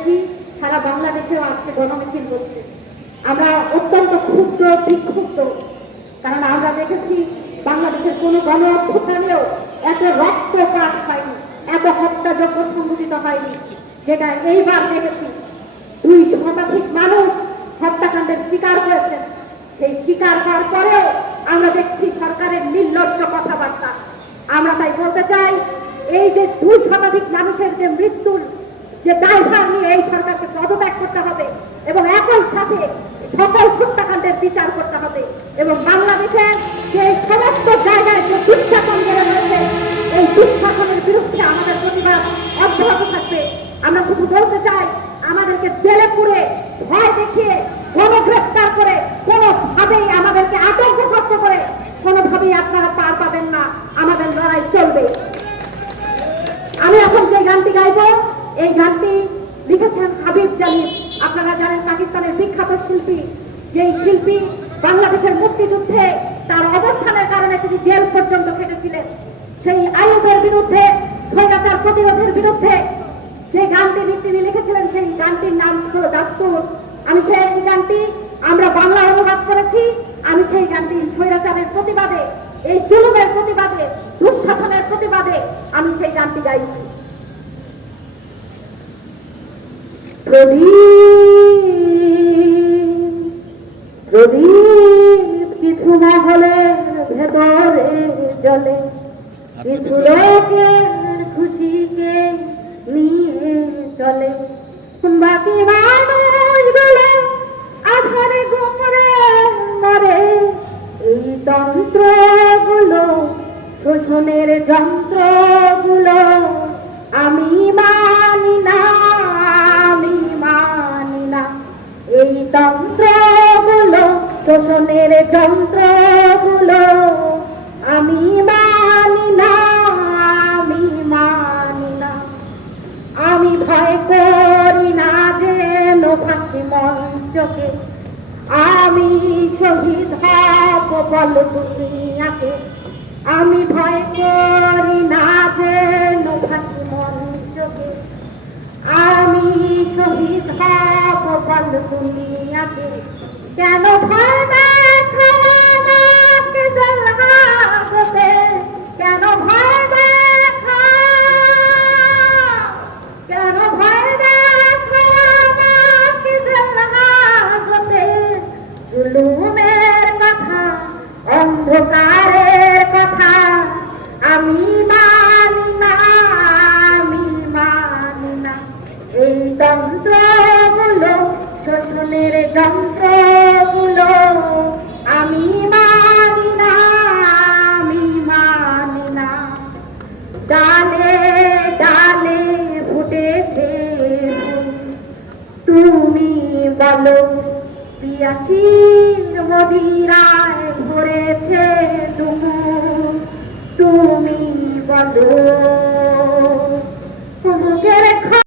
দেখছি সারা বাংলাদেশেও আজকে গণমিছিল হচ্ছে। আমরা অত্যন্ত ক্ষুদ্র, বিক্ষুব্ধ, কারণ আমরা দেখেছি বাংলাদেশের কোনো গণ অভ্যুত্থানেও এত রক্তপাত হয়নি, এত হত্যাযজ্ঞ সংঘটিত হয়নি, যেটা এইবার দেখেছি। দুই শতাধিক মানুষ হত্যাকাণ্ডের শিকার হয়েছেন সেই শিকার হওয়ার পরেও আমরা দেখছি সরকারের নির্লজ্জ কথাবার্তা। আমরা তাই বলতে চাই, এই যে দুই শতাধিক মানুষের যে মৃত্যুর যে দায়ভার নিয়ে এই সরকারকে পদত্যাগ করতে হবে এবং একই সাথে সকল হত্যাকাণ্ডের বিচার করতে হবে এবং বাংলাদেশের যে সমস্ত জায়গায় যে দুঃশাসন রয়েছে এই দুঃশাসনের বিরুদ্ধে আমাদের প্রতিবাদ অব্যাহত থাকবে। আমরা শুধু বলতে চাই, আমাদেরকে জেলে পুরে ভয় দেখিয়ে গণগ্রেপ্তার করে কোনোভাবেই আমাদেরকে আতঙ্কগ্রস্ত করে কোনোভাবেই আপনারা পার পাবেন না আমাদের লড়াই চলবে আমি এখন যে গানটি গাইব এই গানটি লিখেছেন হাবিব জালিম আপনারা জানেন পাকিস্তানের বিখ্যাত শিল্পী, যেই শিল্পী বাংলাদেশের মুক্তিযুদ্ধে তার অবস্থানের কারণে তিনি জেল পর্যন্ত খেটেছিলেন। সেই আয়ুবের বিরুদ্ধে, স্বৈরাচার প্রতিরোধের বিরুদ্ধে যে গানটি তিনি লিখেছিলেন, সেই গানটির নাম হলো দাস্তুর? আমি সেই গানটি আমরা বাংলা অনুবাদ করেছি। আমি সেই গানটি স্বৈরাচারের প্রতিবাদে, এই জুলুমের প্রতিবাদে, দুঃশাসনের প্রতিবাদে আমি সেই গানটি গাইছি। প্রদীপ প্রদীপ কিছু না হলে ভেতরে জলে। কিছু লোকের খুশিকে নিয়ে চলে। বাকি মানুষগুলো আধারে গুমরে মরে এই তন্ত্রগুলো শোষণের যন্ত্রগুলো শোষণের যন্ত্রগুলো আমি মানি না, আমি মানি না। আমি ভয় করি না যেন ফাঁসি মঞ্চকে আমি শহীদ দুনিয়াকে আমি ভয় করি না মঞ্চকে আমি শহীদ দুনিয়াকে কেন ভয় অন্ধকারের কথা আমি মানি না, আমি মানি না। এই তন্ত্রগুলো, শোষণের যন্ত্রগুলো আমি মানি না, আমি মানি না। ডালে ডালে ফুটেছে তুমি বলো পিয়াসীন মদিরায় ভরেছে তুমি